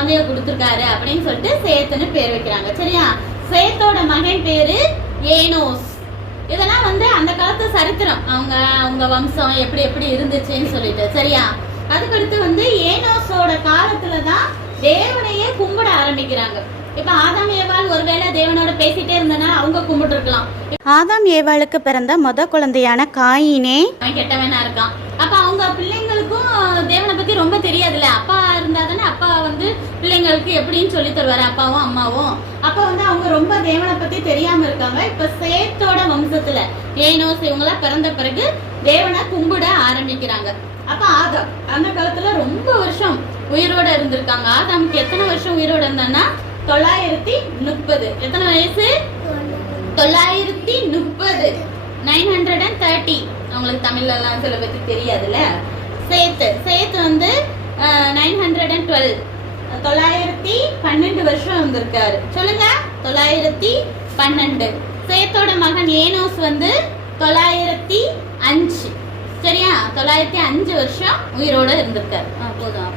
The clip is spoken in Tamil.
குழந்தைய கொடுத்துருக்காரு அப்படின்னு சொல்லிட்டு சேத்துன்னு பேர் வைக்கிறாங்க. சரியா? சேத்தோட மகன் பேரு ஏனோஸ். இதெல்லாம் வந்து அந்த காலத்து சரித்திரம். அவங்க அவங்க வம்சம் எப்படி எப்படி இருந்துச்சுன்னு சொல்லிட்டு. சரியா? அதுக்கடுத்து வந்து ஏனோஸோட காலத்துல தான் தேவனையே கும்பிட ஆரம்பிக்கிறாங்க. இப்ப ஆதாம் ஏவாள் ஒருவேளை தேவனோட பேசிட்டே இருந்தனா அவங்க கும்பிட்டு இருக்கலாம் ஆதாம் ஏவாளுக்கு பிறந்த முத குழந்தையான காயினே கெட்டவனா இருக்கான். அப்ப அவங்க பிள்ளைங்களுக்கும் தேவனை பத்தி ரொம்ப தெரியாதுல்ல அப்பா இருந்தா தானே அப்பா வந்து பிள்ளைங்களுக்கு எப்படின்னு சொல்லி தருவாரு அப்பாவும் அம்மாவும். அப்ப வந்து அவங்க ரொம்ப தேவனை பத்தி தெரியாம இருக்காங்க. இப்ப சேத்தோட வம்சத்துல ஏனோஸ் இவங்களா பிறந்த பிறகு தேவனை கும்பிட ஆரம்பிக்கிறாங்க. அப்ப ஆதாம் அந்த காலத்துல ரொம்ப வருஷம் உயிரோட இருந்திருக்காங்க. ஆதாமுக்கு எத்தனை வருஷம் உயிரோட இருந்தான்னா தொள்ளாயிரத்தி முப்பது. எத்தனை வயசு? தொள்ளாயிரத்தி முப்பது. Nine hundred and thirty. அவங்களுக்கு தமிழ்லாம் சில பேருக்கு தெரியாதுல்ல? சேத்து சேத்து வந்து நைன் ஹண்ட்ரட் அண்ட் டுவெல் தொள்ளாயிரத்தி பன்னெண்டு வருஷம் வந்திருக்காரு. சொல்லுங்க தொள்ளாயிரத்தி பன்னெண்டு. சேத்தோட மகன் ஏனோஸ் வந்து தொள்ளாயிரத்தி அஞ்சு. சரியா? தொள்ளாயிரத்தி அஞ்சு வருஷம் உயிரோட இருந்திருக்காரு. ஆ, போதும்.